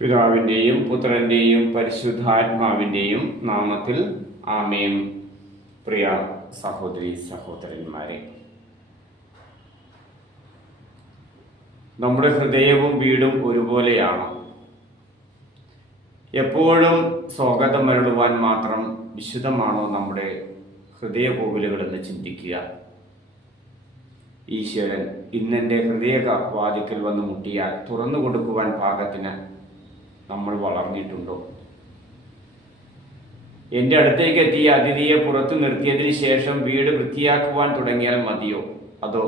പിതാവിൻ്റെയും പുത്രൻ്റെയും പരിശുദ്ധാത്മാവിൻ്റെയും നാമത്തിൽ ആമേൻ. പ്രിയ സഹോദരി സഹോദരന്മാരെ, നമ്മുടെ ഹൃദയവും വീടും ഒരുപോലെയാണ്. എപ്പോഴും സ്വാഗതം മരുളുവാൻ മാത്രം വിശുദ്ധമാണോ നമ്മുടെ ഹൃദയകോവിലുകളെന്ന് ചിന്തിക്കുക. ഈശ്വരൻ ഇന്നെൻ്റെ ഹൃദയവാതിക്കൽ വന്ന് മുട്ടിയാൽ തുറന്നു കൊടുക്കുവാൻ പാകത്തിന് നമ്മൾ വളർന്നിട്ടുണ്ടോ? എൻ്റെ അടുത്തേക്ക് എത്തിയ അതിഥിയെ പുറത്തു നിർത്തിയതിന് ശേഷം വീട് വൃത്തിയാക്കുവാൻ തുടങ്ങിയാൽ മതിയോ? അതോ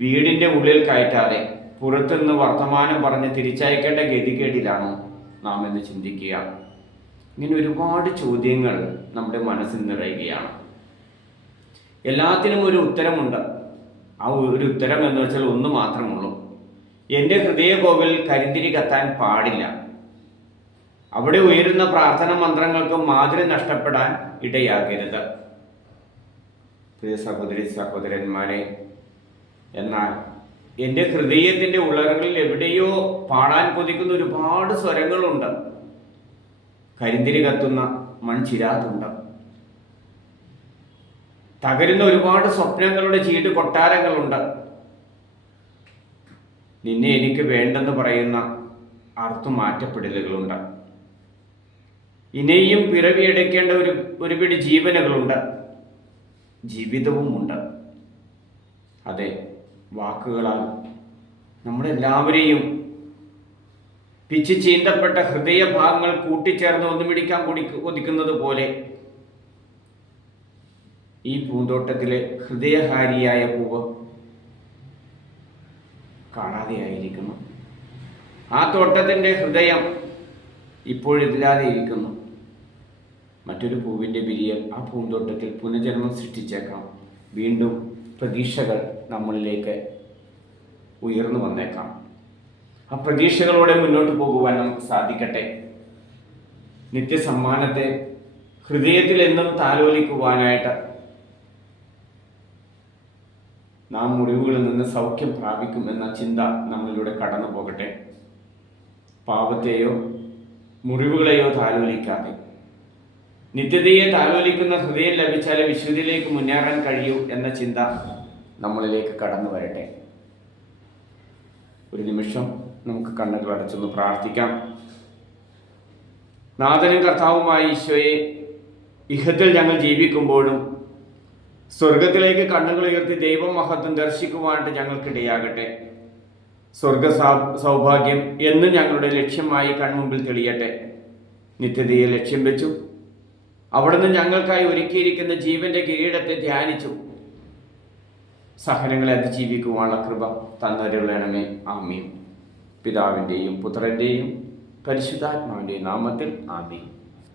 വീടിൻ്റെ ഉള്ളിൽ കയറ്റാതെ പുറത്തുനിന്ന് വർത്തമാനം പറഞ്ഞ് തിരിച്ചയക്കേണ്ട ഗതികേടിലാണോ നാം എന്ന് ചിന്തിക്കുക. ഇങ്ങനെ ഒരുപാട് ചോദ്യങ്ങൾ നമ്മുടെ മനസ്സിൽ നിറയുകയാണ്. എല്ലാത്തിനും ഒരു ഉത്തരമുണ്ട്. ആ ഒരു ഉത്തരം എന്ന് വെച്ചാൽ ഒന്ന് മാത്രമുള്ളൂ: എൻ്റെ ഹൃദയകോവിൽ കരിന്തിരി കത്താൻ പാടില്ല. അവിടെ ഉയരുന്ന പ്രാർത്ഥന മന്ത്രങ്ങൾക്ക് മാധുരി നഷ്ടപ്പെടാൻ ഇടയാകരുത്. പ്രിയ സഹോദരി സഹോദരന്മാരെ, എന്നാൽ എൻ്റെ ഹൃദയത്തിൻ്റെ ഉള്ളറകളിൽ എവിടെയോ പാടാൻ കൊതിക്കുന്ന ഒരുപാട് സ്വരങ്ങളുണ്ട്. കരിന്തിരി കത്തുന്ന മൺചിരാതുണ്ട്. തകരുന്ന ഒരുപാട് സ്വപ്നങ്ങളുടെ ചീട്ട് കൊട്ടാരങ്ങളുണ്ട്. നിന്നെ എനിക്ക് വേണ്ടെന്ന് പറയുന്ന അർത്തു മാറ്റപ്പെടലുകളുണ്ട്. ഇനിയും പിറവിയെടുക്കേണ്ട ഒരു പിടി ജീവനുകളുണ്ട്, ജീവിതവുമുണ്ട്. അതെ, വാക്കുകളാൽ നമ്മളെല്ലാവരെയും പിച്ച് ചീന്തപ്പെട്ട ഹൃദയഭാഗങ്ങൾ കൂട്ടിച്ചേർന്ന് ഒന്നുപിടിക്കാൻ കൊതിക്കുന്നത് പോലെ ഈ പൂന്തോട്ടത്തിലെ ഹൃദയഹാരിയായ പൂവ് കാണാതെയായിരിക്കുന്നു. ആ തോട്ടത്തിൻ്റെ ഹൃദയം ഇപ്പോഴില്ലാതെ ഇരിക്കുന്നു. മറ്റൊരു പൂവിൻ്റെ വിരിയൽ ആ പൂന്തോട്ടത്തിൽ പുനർജന്മം സൃഷ്ടിച്ചേക്കാം. വീണ്ടും പ്രതീക്ഷകൾ നമ്മളിലേക്ക് ഉയർന്നു വന്നേക്കാം. ആ പ്രതീക്ഷകളോടെ മുന്നോട്ട് പോകുവാൻ നമുക്ക് സാധിക്കട്ടെ. നിത്യസമ്മാനത്തെ ഹൃദയത്തിൽ എന്നും താലോലിക്കുവാനായിട്ട് നാം മുറിവുകളിൽ നിന്ന് സൗഖ്യം പ്രാപിക്കുമെന്ന ചിന്ത നമ്മളിലൂടെ കടന്നു പോകട്ടെ. പാപത്തെയോ മുറിവുകളെയോ താലോലിക്കാതെ നിത്യതയെ താലോലിക്കുന്ന ഹൃദയം ലഭിച്ചാലേ വിശുദ്ധിയിലേക്ക് മുന്നേറാൻ കഴിയൂ എന്ന ചിന്ത നമ്മളിലേക്ക് കടന്നു വരട്ടെ. ഒരു നിമിഷം നമുക്ക് കണ്ണുകൾ അടച്ചൊന്ന് പ്രാർത്ഥിക്കാം. നാഥനും കർത്താവുമായ ഈശോയെ, ഇഹത്തിൽ ഞങ്ങൾ ജീവിക്കുമ്പോഴും സ്വർഗത്തിലേക്ക് കണ്ണുകൾ ഉയർത്തി ദൈവമഹത്വം ദർശിക്കുവാനായിട്ട് ഞങ്ങൾക്കിടയാകട്ടെ. സ്വർഗ സൗഭാഗ്യം എന്നും ഞങ്ങളുടെ ലക്ഷ്യമായി കൺമുമ്പിൽ തെളിയട്ടെ. നിത്യതയെ ലക്ഷ്യം വെച്ചു അവിടുന്ന് ഞങ്ങൾക്കായി ഒരുക്കിയിരിക്കുന്ന ജീവന്റെ കിരീടത്തെ ധ്യാനിച്ചു സഹനങ്ങളെ അതിജീവിക്കുവാനുള്ള കൃപ തന്നരുളണമേ. ആമീൻ. പിതാവിൻ്റെയും പുത്രൻ്റെയും പരിശുദ്ധാത്മാവിൻ്റെയും നാമത്തിൽ ആമീൻ.